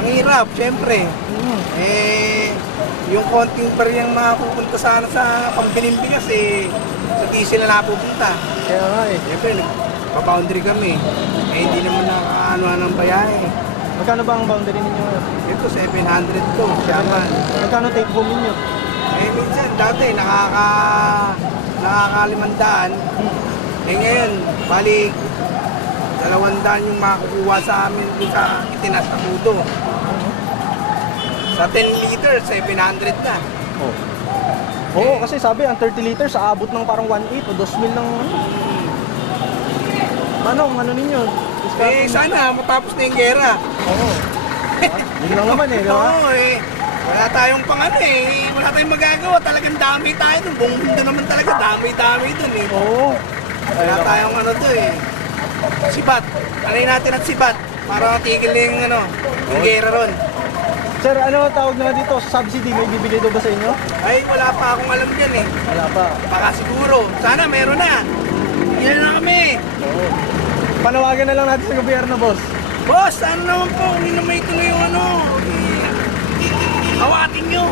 Ang hirap, syempre. Yung konting pariyang mapupunta sana sa pambiling bigas sa diesel na napupunta. Kaya nga eh. Siyempre, nagpa-boundary kami. Hindi naman nakakaano ng bayahe. Magkano ba ang boundary ninyo ngayon? Ito, 700 to, siyaman. Magkano take home ninyo? Minsan, dati, nakakalimandaan. Ngayon, balik, 200 yung makukuha sa amin dun sa itinas na puto. Sa 10 liters, 700 na. Oh. Oo, kasi sabi, ang 30 liters, aabot ng parang 1.8 o 2,000 ng ano ninyo? Sana, matapos na yung gera. Oo. Yun lang naman eh, di ba? Oo, wala tayong wala tayong magagawa. Talagang dami tayo dun. Buong mundo naman talaga, dami dun eh. Oo. Wala tayong sibat. Alay natin at sibat para tigil yung yung gera ron. Sir, ano tawag na dito? Subsidy, may bibigay daw ba sa inyo? Ay, wala pa akong alam dyan eh. Wala pa. Baka siguro. Sana meron na. Ilan na kami. Oo. Panawagan na lang natin sa gobyerno, boss. Boss, ano naman po? Hindi na may tuloy yung awatin nyo.